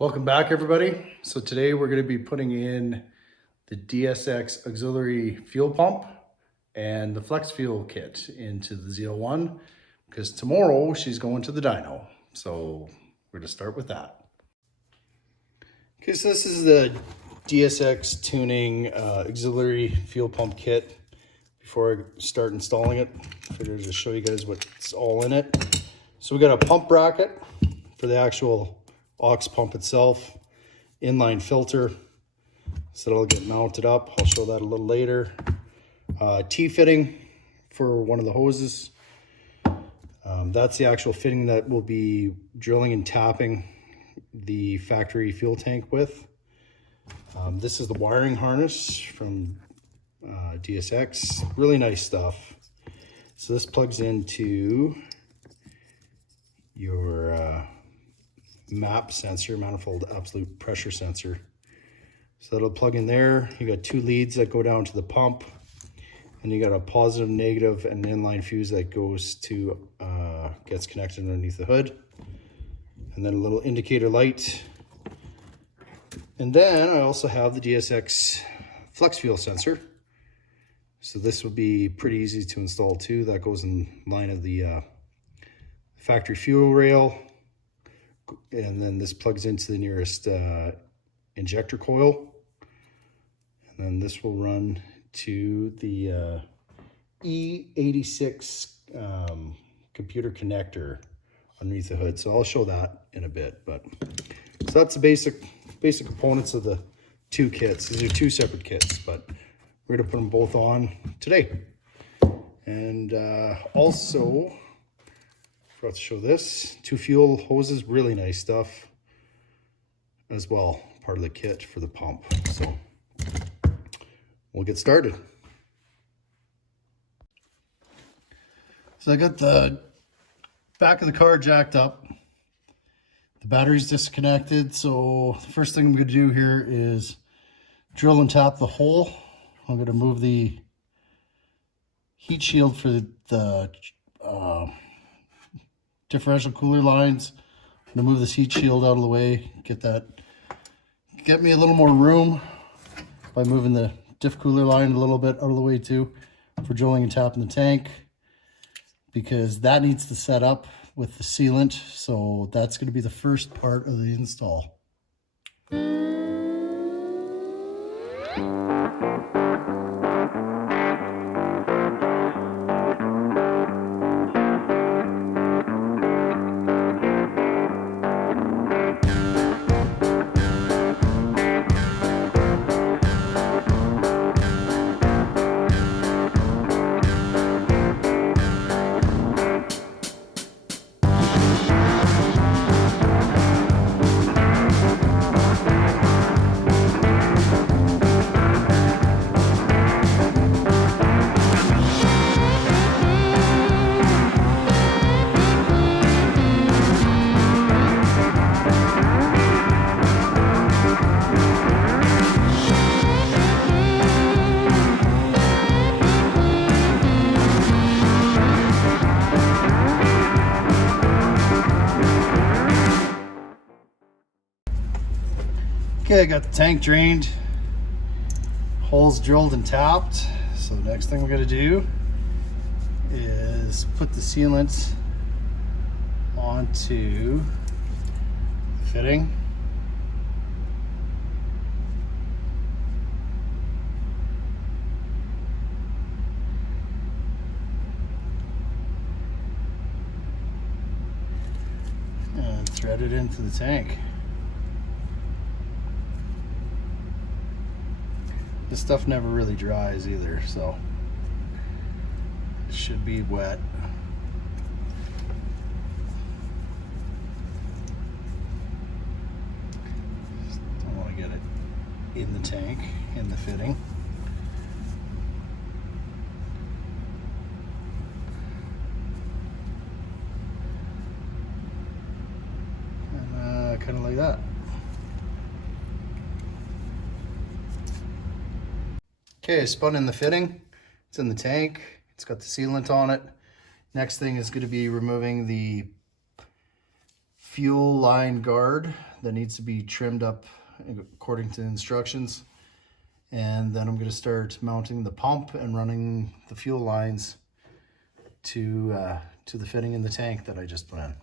Welcome back, everybody. So today we're going to be putting in the DSX auxiliary fuel pump and the flex fuel kit into the ZL1 because tomorrow she's going to the dyno. So we're going to start with that. Okay, so this is the DSX tuning auxiliary fuel pump kit. Before I start installing it, I figured to show you guys what's all in it. So we got a pump bracket for the actual aux pump itself, inline filter, so that'll get mounted up. I'll show that a little later. T-fitting for one of the hoses. That's the actual fitting that we'll be drilling and tapping the factory fuel tank with. This is the wiring harness from DSX. Really nice stuff. So this plugs into your MAP sensor, manifold absolute pressure sensor. So that'll plug in there. You got two leads that go down to the pump, and you got a positive, negative, and inline fuse that goes to gets connected underneath the hood, and then a little indicator light. And then I also have the DSX flex fuel sensor. So this will be pretty easy to install too. That goes in line of the factory fuel rail. And then this plugs into the nearest injector coil. And then this will run to the E86 computer connector underneath the hood. So I'll show that in a bit. But so that's the basic components of the two kits. These are two separate kits, but we're gonna put them both on today. And also, forgot to show this, two fuel hoses, really nice stuff as well, part of the kit for the pump. So we'll get started. So I got the back of the car jacked up. The battery's disconnected. So the first thing I'm going to do here is drill and tap the hole. I'm going to move the heat shield for the differential cooler lines. I'm going to move this heat shield out of the way, get me a little more room by moving the diff cooler line a little bit out of the way too for drilling and tapping the tank, because that needs to set up with the sealant. So that's going to be the first part of the install. Okay, I got the tank drained, holes drilled and tapped. So the next thing we're gonna do is put the sealant onto the fitting. And thread it into the tank. This stuff never really dries either, so it should be wet. Just don't want to get it in the tank, in the fitting. And kind of like that. Okay, I spun in the fitting. It's in the tank. It's got the sealant on it. Next thing is going to be removing the fuel line guard that needs to be trimmed up according to the instructions. And then I'm going to start mounting the pump and running the fuel lines to the fitting in the tank that I just put in.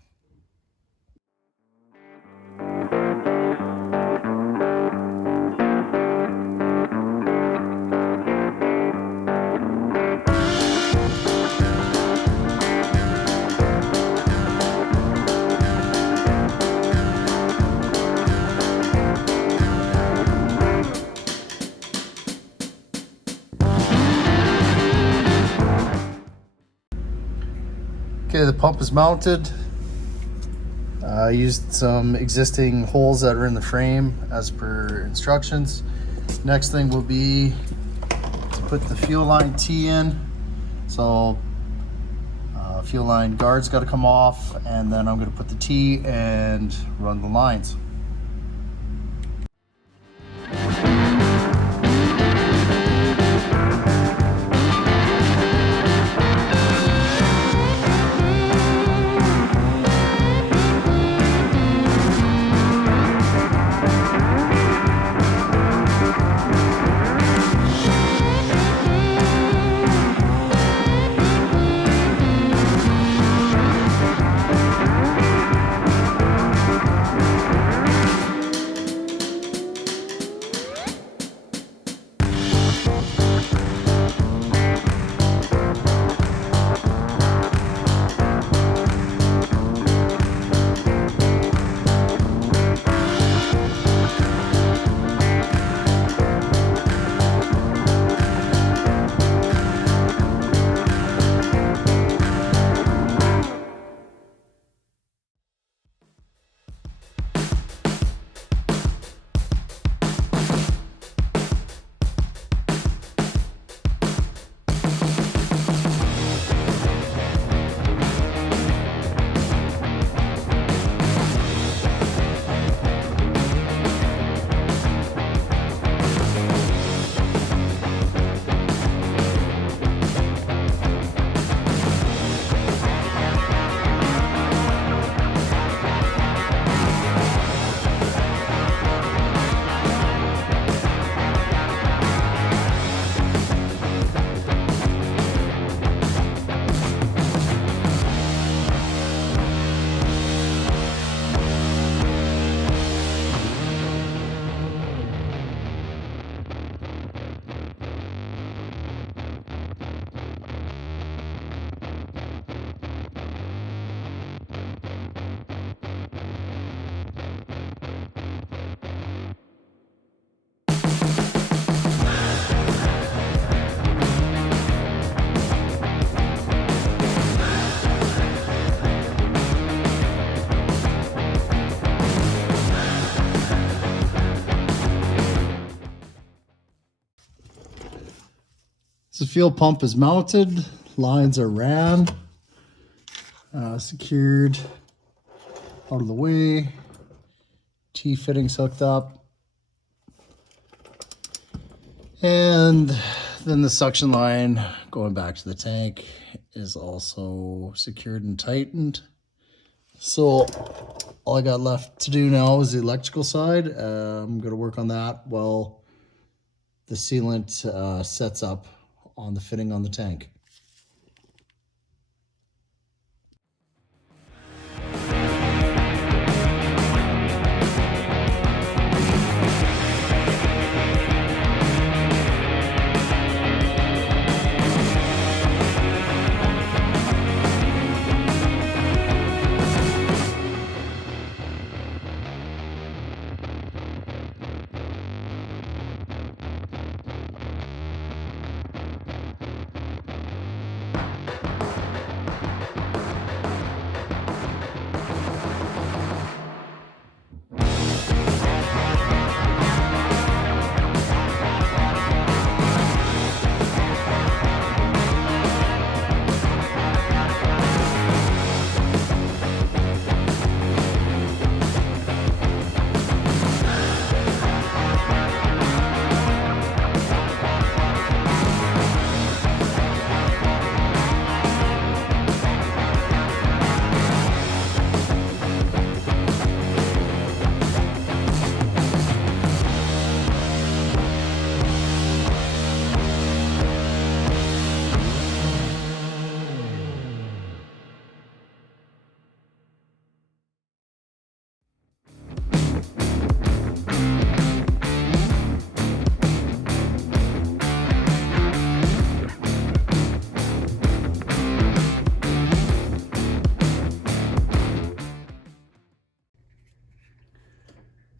Okay, the pump is mounted. I used some existing holes that are in the frame as per instructions. Next thing will be to put the fuel line T in. So fuel line guard's got to come off, and then I'm going to put the T and run the lines. The fuel pump is mounted, lines are ran, secured out of the way, T fittings hooked up, and then the suction line going back to the tank is also secured and tightened. So all I got left to do now is the electrical side. I'm going to work on that while the sealant sets up on the fitting on the tank.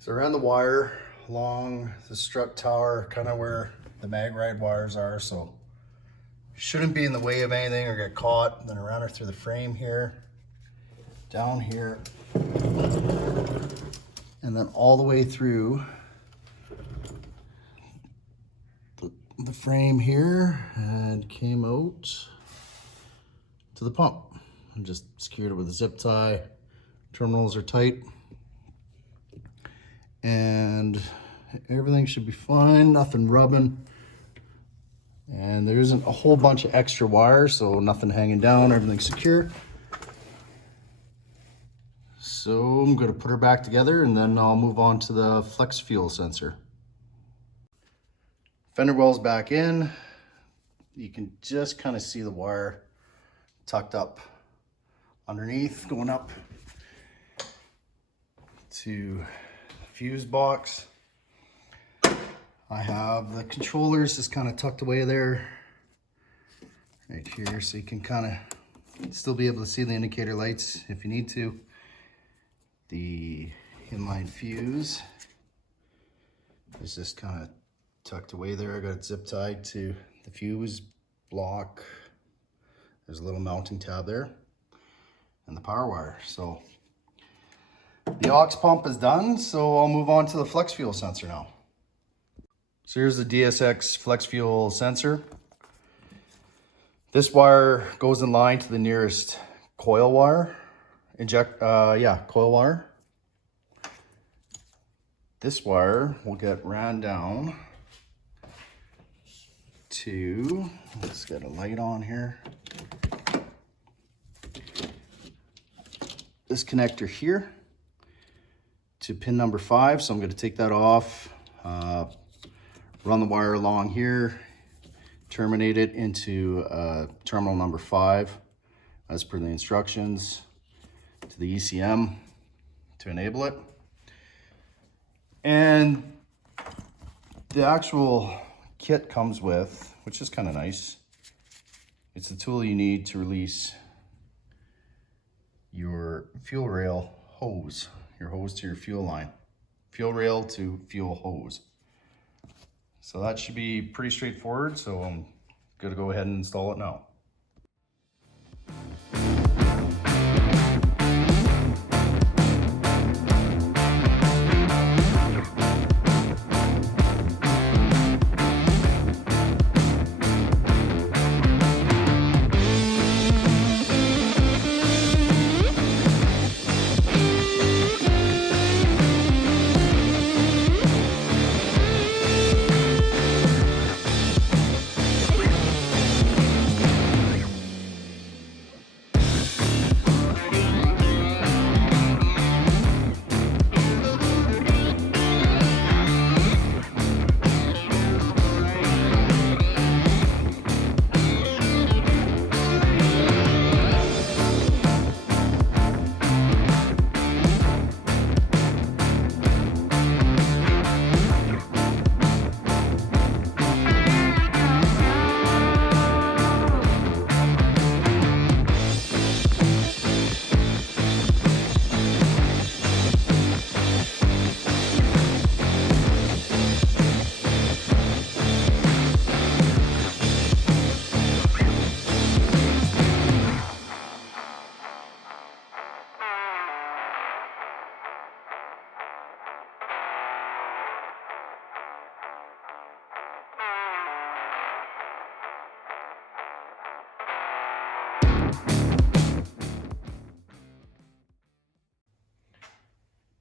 So I ran the wire along the strut tower, kind of where the mag ride wires are, so shouldn't be in the way of anything or get caught. And then I ran her through the frame here, down here, and then all the way through the frame here and came out to the pump. I'm just secured it with a zip tie. Terminals are tight. And everything should be fine, nothing rubbing. And there isn't a whole bunch of extra wires, so nothing hanging down, everything's secure. So I'm gonna put her back together and then I'll move on to the flex fuel sensor. Fender well's back in. You can just kind of see the wire tucked up underneath, going up to fuse box. I have the controllers just kind of tucked away there, right here, so you can kind of still be able to see the indicator lights if you need to. The inline fuse is just kind of tucked away there. I got it zip tied to the fuse block. There's a little mounting tab there, and the power wire. So the aux pump is done, so I'll move on to the flex fuel sensor now. So here's the DSX flex fuel sensor. This wire goes in line to the nearest coil wire. Coil wire. This wire will get ran down to, let's get a light on here, this connector here to pin number 5. So I'm going to take that off, run the wire along here, terminate it into terminal number 5 as per the instructions to the ECM to enable it. And the actual kit comes with, which is kind of nice, it's the tool you need to release your fuel rail hose, your hose to your fuel line, fuel rail to fuel hose. So that should be pretty straightforward, so I'm gonna go ahead and install it now.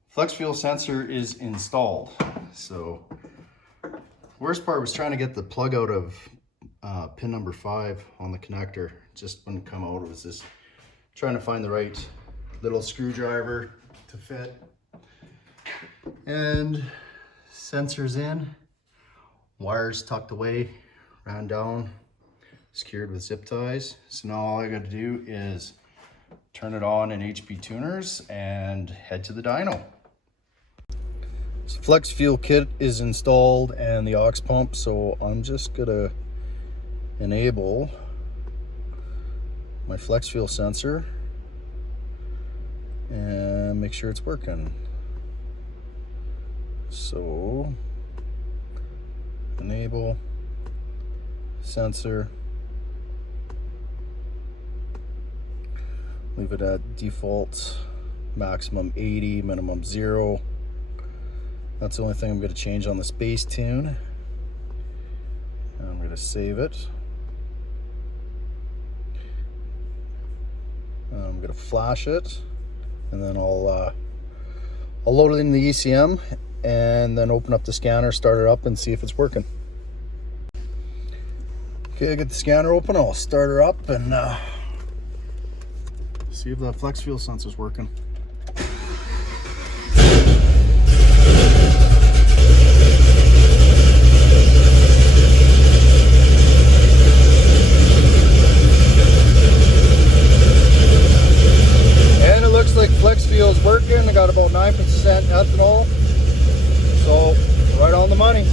Flex fuel sensor is installed. So worst part was trying to get the plug out of pin number 5 on the connector. Just wouldn't come out. It was just trying to find the right little screwdriver to fit. And sensors in, wires tucked away, ran down, secured with zip ties. So now all I got to do is turn it on in HP tuners and head to the dyno. So flex fuel kit is installed and the aux pump, so I'm just gonna enable my flex fuel sensor and make sure it's working. So enable sensor, leave it at default, maximum 80, minimum 0. That's the only thing I'm going to change on this bass tune. And I'm going to save it. I'm going to flash it, and then I'll load it in the ECM and then open up the scanner, start it up, and see if it's working. Okay, I get the scanner open, I'll start her up and see if that flex fuel sensor's working. And it looks like flex fuel is working. I got about 9% ethanol, so right on the money.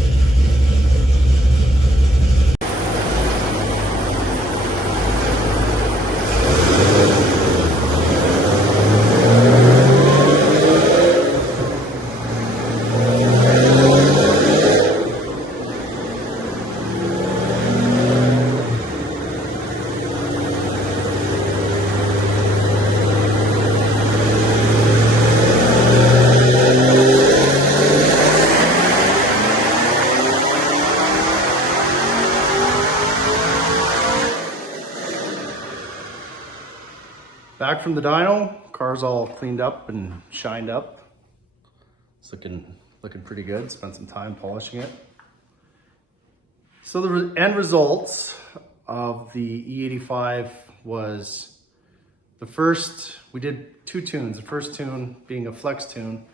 Back from the dyno, car's all cleaned up and shined up. It's looking pretty good. Spent some time polishing it. So the end results of the E85 was we did 2 tunes. The first tune being a flex tune.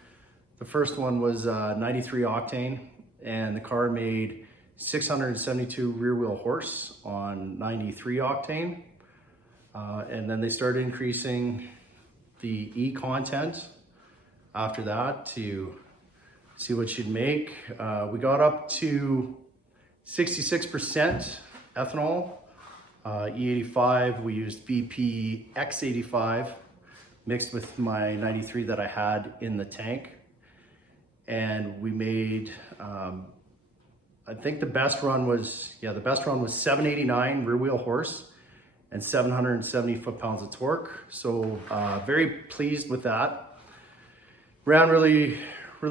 The first one was 93 octane, and the car made 672 rear wheel horse on 93 octane. And then they started increasing the E content after that to see what she'd make. We got up to 66% ethanol. E85, we used BP X85 mixed with my 93 that I had in the tank. And we made, I think the best run was 789 rear wheel horse and 770 foot-pounds of torque. So very pleased with that. Ran really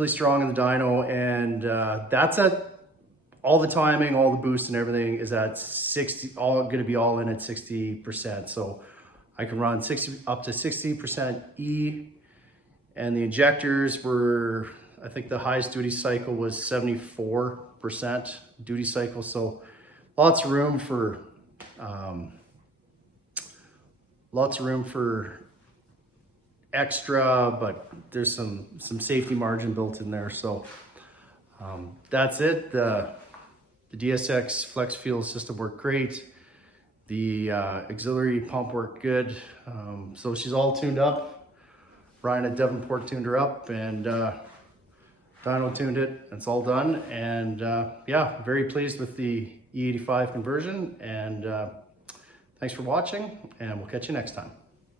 strong in the dyno, and that's at all the timing, all the boost and everything is at 60, gonna be all in at 60%. So I can run up to 60% E, and the injectors were, I think the highest duty cycle was 74% duty cycle. So lots of room for extra, but there's some safety margin built in there. So that's it. The DSX flex fuel system worked great. The auxiliary pump worked good. So she's all tuned up. Ryan at Devonport tuned her up, and Dyno tuned it. It's all done. And yeah, very pleased with the E85 conversion. And thanks for watching, and we'll catch you next time.